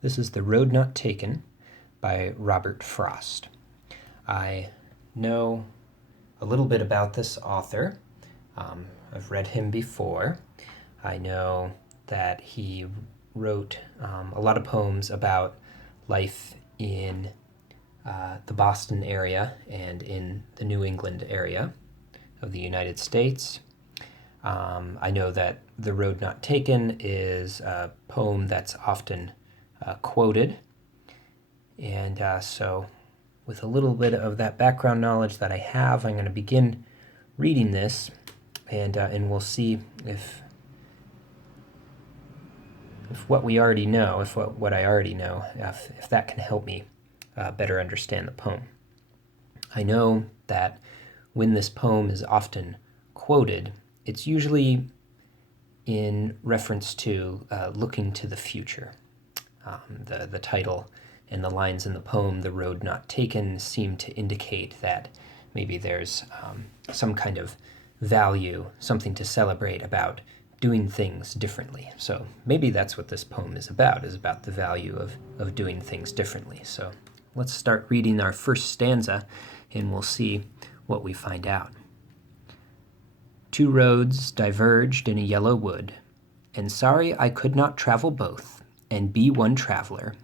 This is The Road Not Taken by Robert Frost. I know a little bit about this author. I've read him before. I know that he wrote a lot of poems about life in the Boston area and in the New England area of the United States. I know that The Road Not Taken is a poem that's often quoted. And so with a little bit of that background knowledge that I have, I'm going to begin reading this, and we'll see if what we already know, if what I already know, if that can help me better understand the poem. I know that when this poem is often quoted, it's usually in reference to looking to the future. The title and the lines in the poem, The Road Not Taken, seem to indicate that maybe there's some kind of value, something to celebrate about doing things differently. So maybe that's what this poem is about the value of doing things differently. So let's start reading our first stanza, and we'll see what we find out. Two roads diverged in a yellow wood, and sorry I could not travel both, and be one traveler.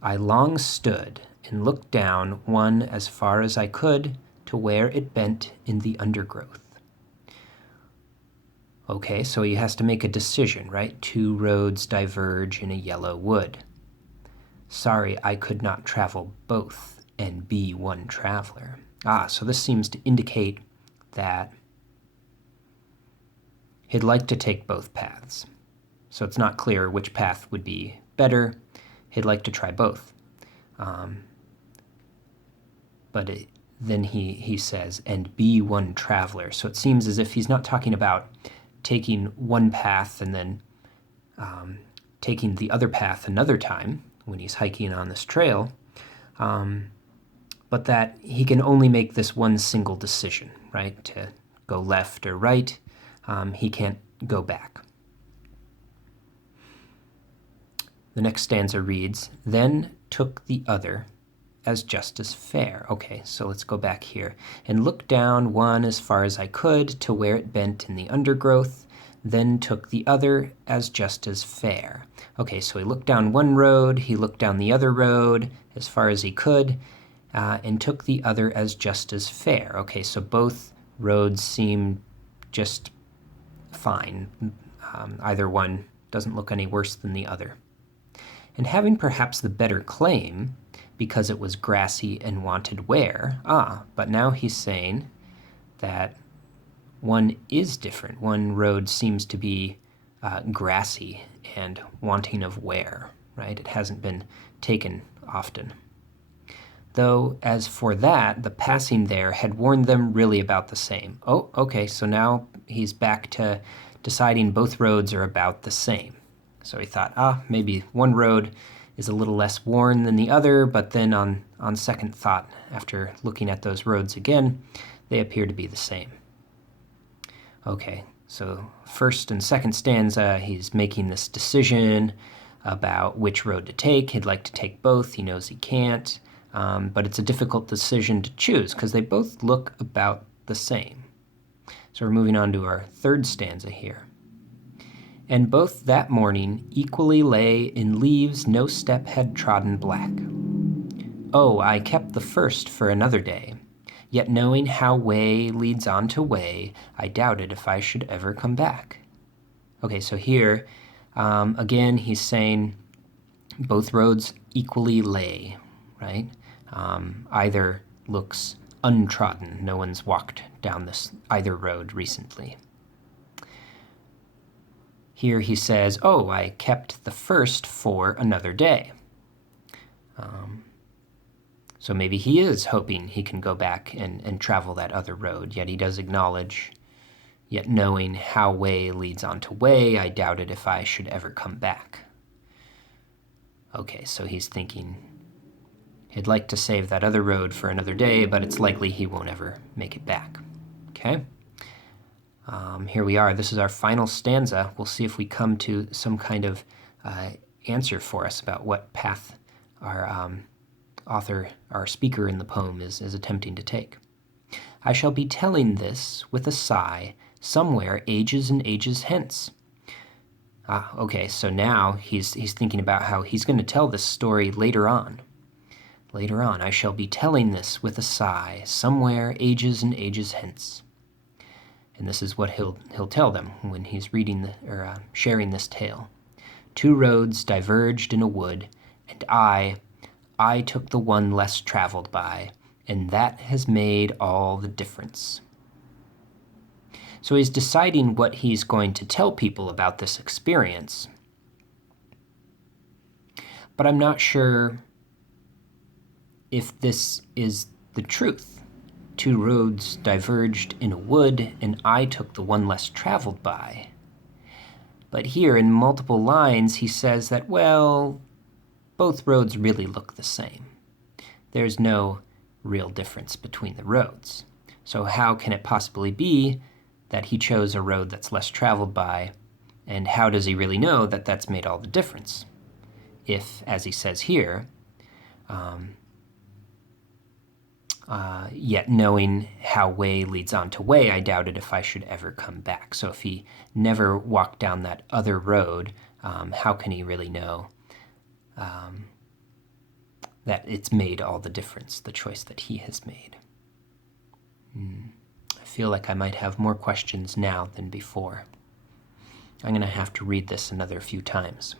I long stood and looked down one as far as I could to where it bent in the undergrowth. Okay, so he has to make a decision, right? Two roads diverge in a yellow wood. Sorry I could not travel both and be one traveler. So this seems to indicate that he'd like to take both paths. So it's not clear which path would be better. He'd like to try both. Then he says, and be one traveler. So it seems as if he's not talking about taking one path and then taking the other path another time when he's hiking on this trail, but that he can only make this one single decision, right? To go left or right. He can't go back. The next stanza reads, then took the other as just as fair. Okay, so let's go back here. And looked down one as far as I could to where it bent in the undergrowth, then took the other as just as fair. Okay, so he looked down one road, he looked down the other road as far as he could, and took the other as just as fair. Okay, so both roads seem just fine. Either one doesn't look any worse than the other. And having perhaps the better claim, because it was grassy and wanted wear. But now he's saying that one is different. One road seems to be grassy and wanting of wear, right? It hasn't been taken often. Though, as for that, the passing there had warned them really about the same. Oh, okay, so now he's back to deciding both roads are about the same. So he thought, maybe one road is a little less worn than the other, but then on second thought, after looking at those roads again, they appear to be the same. Okay, so first and second stanza, he's making this decision about which road to take. He'd like to take both. He knows he can't, but it's a difficult decision to choose because they both look about the same. So we're moving on to our third stanza here. And both that morning equally lay in leaves no step had trodden black. Oh, I kept the first for another day, yet knowing how way leads on to way, I doubted if I should ever come back. Okay, so here, again, he's saying both roads equally lay, right? Either looks untrodden. No one's walked down either road recently. Here he says, oh, I kept the first for another day. So maybe he is hoping he can go back and travel that other road, yet he does acknowledge, yet knowing how way leads on to way, I doubted if I should ever come back. Okay, so he's thinking he'd like to save that other road for another day, but it's likely he won't ever make it back. Okay? Here we are. This is our final stanza. We'll see if we come to some kind of answer for us about what path our our speaker in the poem is attempting to take. I shall be telling this with a sigh somewhere ages and ages hence. Okay, so now he's thinking about how he's going to tell this story later on. Later on, I shall be telling this with a sigh somewhere ages and ages hence. And this is what he'll tell them when he's reading or sharing this tale. Two roads diverged in a wood, and I took the one less traveled by, and that has made all the difference. So he's deciding what he's going to tell people about this experience. But I'm not sure if this is the truth. Two roads diverged in a wood, and I took the one less traveled by. But here, in multiple lines, he says that, well, both roads really look the same. There's no real difference between the roads. So how can it possibly be that he chose a road that's less traveled by, and how does he really know that that's made all the difference? If, as he says here, yet knowing how way leads on to way, I doubted if I should ever come back. So if he never walked down that other road, how can he really know that it's made all the difference, the choice that he has made? I feel like I might have more questions now than before. I'm going to have to read this another few times.